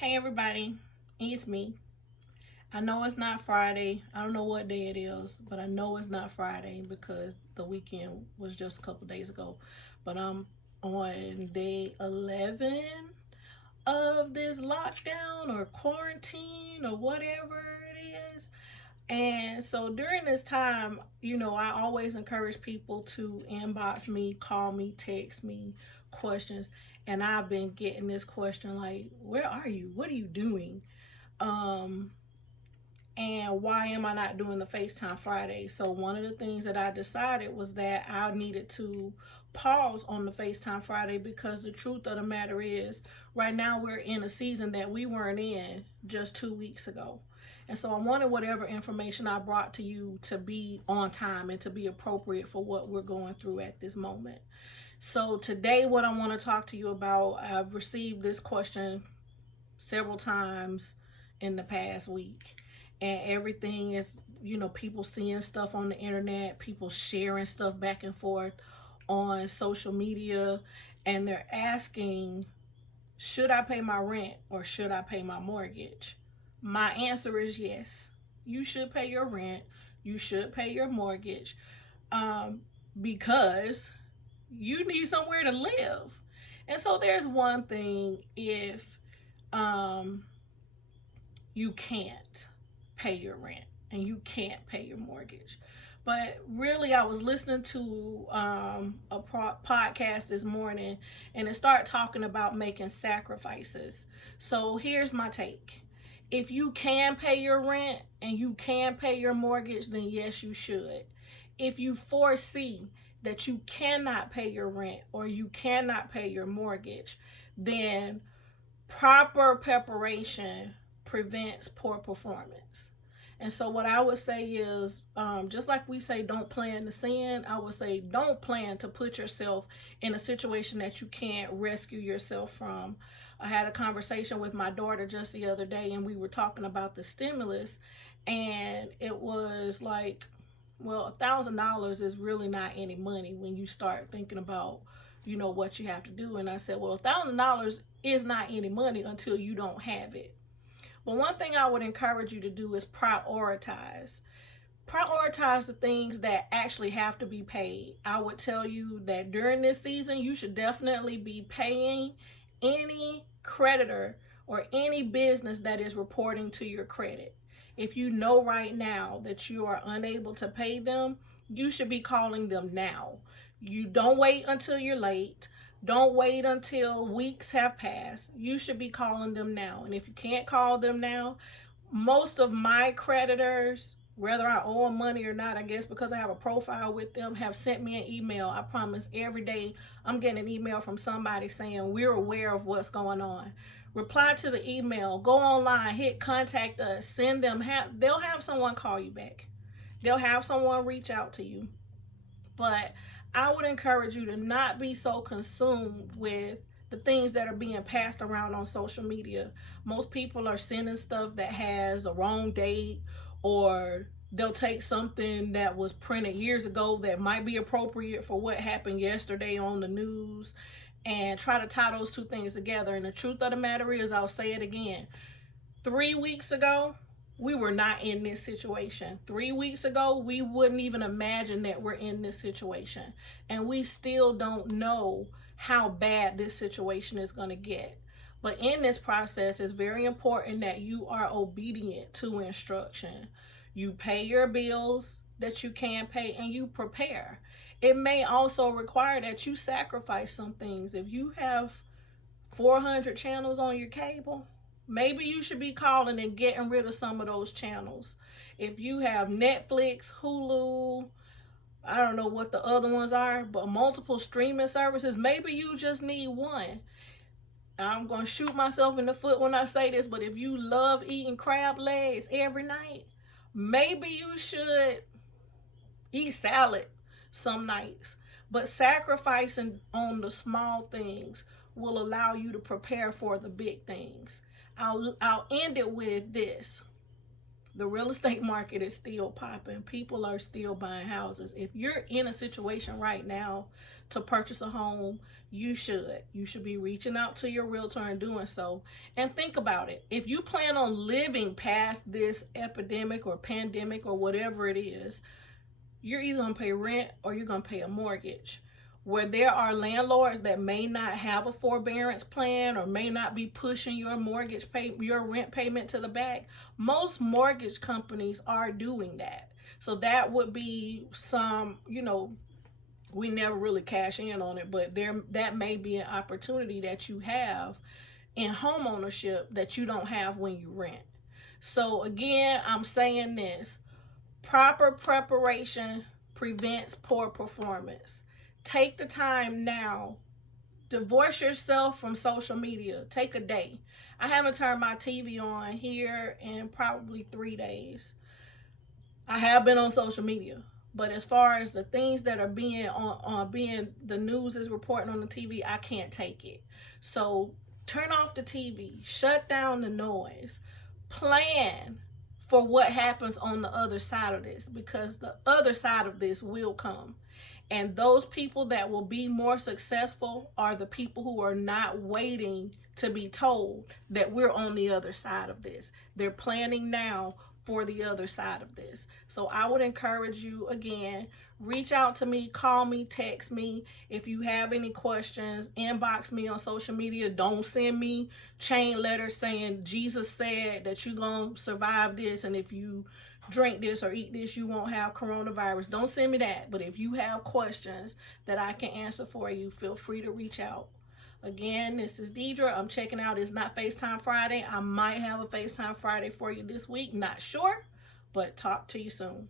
Hey everybody, it's me. I know it's not Friday. I don't know what day it is, but I know it's not Friday because the weekend was just a couple days ago. But I'm on day 11 of this lockdown or quarantine or whatever it is. And so during this time, I always encourage people to inbox me, call me, text me questions. And I've been getting this question like, where are you? What are you doing? Um, and why am I not doing the FaceTime Friday? So one of the things that I decided was that I needed to pause on the FaceTime Friday because the truth of the matter is right now we're in a season that we weren't in just 2 weeks ago. And so I wanted whatever information I brought to you to be on time and to be appropriate for what we're going through at this moment. So today what I want to talk to you about, I've received this question several times in the past week, and everything is, people seeing stuff on the internet, people sharing stuff back and forth on social media, and they're asking, should I pay my rent or should I pay my mortgage? My answer is yes. You should pay your rent, you should pay your mortgage, um, because you need somewhere to live. And so there's one thing if um, you can't pay your rent and you can't pay your mortgage. But really, I was listening to a podcast this morning, and it started talking about making sacrifices. So here's my take. If you can pay your rent and you can pay your mortgage, then yes, you should. If you foresee that you cannot pay your rent or you cannot pay your mortgage, then proper preparation prevents poor performance. And so, what I would say is, just like we say, don't plan to sin, I would say, don't plan to put yourself in a situation that you can't rescue yourself from. I had a conversation with my daughter just the other day, and we were talking about the stimulus, and it was like, well, $1,000 is really not any money when you start thinking about, what you have to do. And I said, well, $1,000 is not any money until you don't have it. But one thing I would encourage you to do is prioritize. Prioritize the things that actually have to be paid. I would tell you that during this season, you should definitely be paying any creditor or any business that is reporting to your credit. If you know right now that you are unable to pay them, you should be calling them now. You don't wait until you're late. Don't wait until weeks have passed. You should be calling them now. And if you can't call them now, most of my creditors, whether I owe them money or not, I guess because I have a profile with them, have sent me an email. I promise every day I'm getting an email from somebody saying we're aware of what's going on. Reply to the email, go online, hit contact us, send them, they'll have someone call you back. They'll have someone reach out to you. But I would encourage you to not be so consumed with the things that are being passed around on social media. Most people are sending stuff that has a wrong date, or they'll take something that was printed years ago that might be appropriate for what happened yesterday on the news and try to tie those two things together. And the truth of the matter is, I'll say it again, 3 weeks ago, we were not in this situation. 3 weeks ago, we wouldn't even imagine that we're in this situation. And we still don't know how bad this situation is going to get. But in this process, it's very important that you are obedient to instruction. You pay your bills that you can pay and you prepare. It may also require that you sacrifice some things. If you have 400 channels on your cable, maybe you should be calling and getting rid of some of those channels. If you have Netflix, Hulu, I don't know what the other ones are, but multiple streaming services, maybe you just need one. I'm going to shoot myself in the foot when I say this, but if you love eating crab legs every night, maybe you should eat salad some nights. But sacrificing on the small things will allow you to prepare for the big things. I'll end it with this. The real estate market is still popping. People are still buying houses. If you're in a situation right now to purchase a home, you should be reaching out to your realtor and doing so. And think about it. If you plan on living past this epidemic or pandemic or whatever it is, you're either going to pay rent or you're going to pay a mortgage. Where there are landlords that may not have a forbearance plan or may not be pushing your your rent payment to the back, most mortgage companies are doing that. So that would be some, we never really cash in on it, but that may be an opportunity that you have in home ownership that you don't have when you rent. So again, I'm saying this: proper preparation prevents poor performance. Take the time now. Divorce yourself from social media. Take a day. I haven't turned my TV on here in probably 3 days. I have been on social media, but as far as the things that are being the news is reporting on the TV, I can't take it. So turn off the TV, shut down the noise, plan for what happens on the other side of this, because the other side of this will come. And those people that will be more successful are the people who are not waiting to be told that we're on the other side of this. They're planning now for the other side of this. So I would encourage you, again, reach out to me, call me, text me. If you have any questions, inbox me on social media. Don't send me chain letters saying Jesus said that you're going to survive this, and if you drink this or eat this, you won't have coronavirus. Don't send me that. But if you have questions that I can answer for you, feel free to reach out. Again, this is Deidre. I'm checking out. It's not FaceTime Friday. I might have a FaceTime Friday for you this week. Not sure, but talk to you soon.